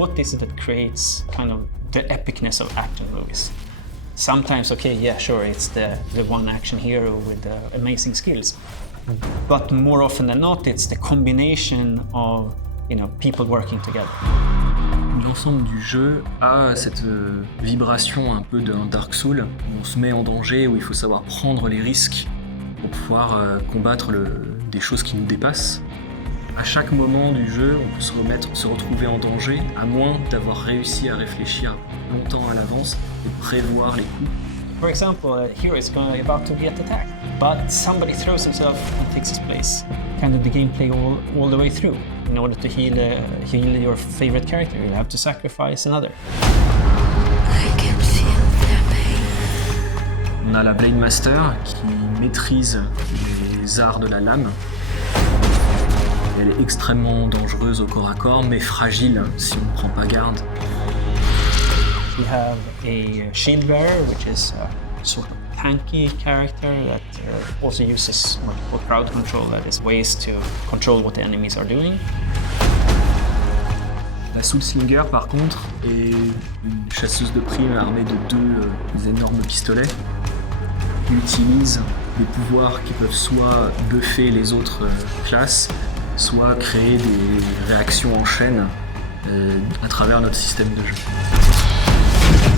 what is it that creates kind of the epicness of action movies? Sometimes, okay, yeah, sure, it's the one action hero with amazing skills. But more often than not, it's the combination of, people working together. L'ensemble du jeu a cette vibration un peu d'un Dark Souls, où on se met en danger, où il faut savoir prendre les risques pour pouvoir combattre des choses qui nous dépassent. À chaque moment du jeu, on peut se retrouver en danger, à moins d'avoir réussi à réfléchir longtemps à l'avance et prévoir les coups. For example, a hero is about to get attacked, but somebody throws himself and takes his place. Kind of the gameplay all the way through. In order to heal your favorite character, you'll have to sacrifice another. I can feel their pain. On a la Blade Master qui maîtrise les arts de la lame. Elle est extrêmement dangereuse au corps à corps, mais fragile si on ne prend pas garde. We have a shield bearer, which is a sort of tanky character that also uses what we call crowd control, that is ways to control what the enemies are doing. La Soul Slinger, par contre, est une chasseuse de primes armée de deux énormes pistolets qui utilise des pouvoirs qui peuvent soit buffer les autres classes, soit créer des réactions en chaîne à travers notre système de jeu.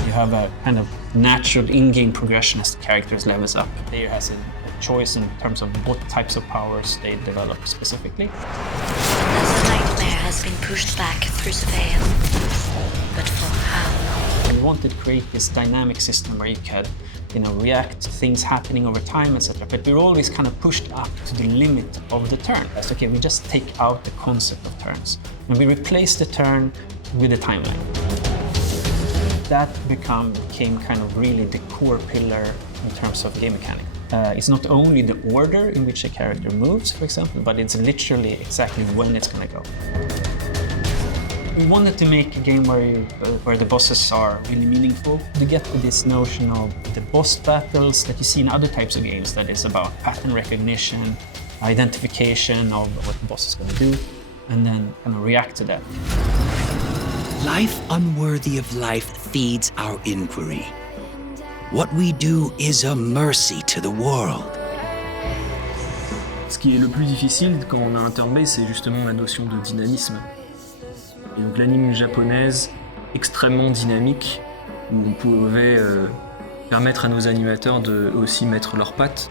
You have a kind of natural in-game progression as the characters levels up. The player has a choice in terms of what types of powers they develop specifically. The nightmare has been pushed back through the veil. But for how long? We wanted to create this dynamic system where you could, react to things happening over time, etc. But we're always kind of pushed up to the limit of the turn. That's okay, we just take out the concept of turns. And we replace the turn with a timeline. That became kind of really the core pillar in terms of game mechanic. It's not only the order in which a character moves, for example, but it's literally exactly when it's going to go. We wanted to make a game where the bosses are really meaningful. To get to this notion of the boss battles that you see in other types of games, that is about pattern recognition, identification of what the boss is going to do, and then kind of react to that. Life unworthy of life feeds our inquiry. What we do is a mercy to the world. Ce qui est le plus difficile quand on a un turn-based, c'est justement la notion de dynamisme. Et donc l'anime japonaise, extrêmement dynamique, où on pouvait permettre à nos animateurs de aussi mettre leurs pattes.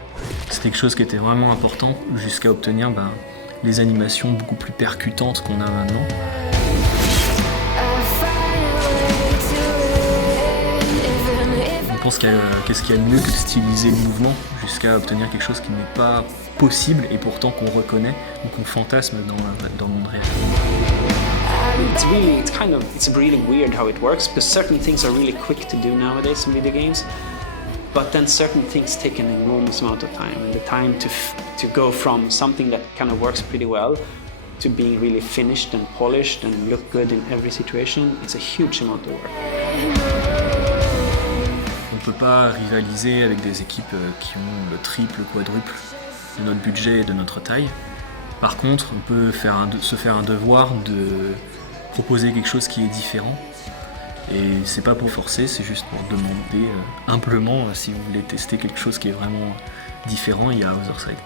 C'est quelque chose qui était vraiment important jusqu'à obtenir les animations beaucoup plus percutantes qu'on a maintenant. Je pense qu'est-ce qu'il y a de mieux que de styliser le mouvement jusqu'à obtenir quelque chose qui n'est pas possible et pourtant qu'on reconnaît ou qu'on fantasme dans le monde réel. It's really weird how it works, because certain things are really quick to do nowadays in video games, but then certain things take an enormous amount of time, and the time to go from something that kind of works pretty well to being really finished and polished and look good in every situation, it's a huge amount of work. On ne peut pas rivaliser avec des équipes qui ont le triple, quadruple de notre budget et de notre taille. Par contre, on peut se faire un devoir de proposer quelque chose qui est différent. Et c'est pas pour forcer, c'est juste pour demander humblement si vous voulez tester quelque chose qui est vraiment différent, il y a Otherside.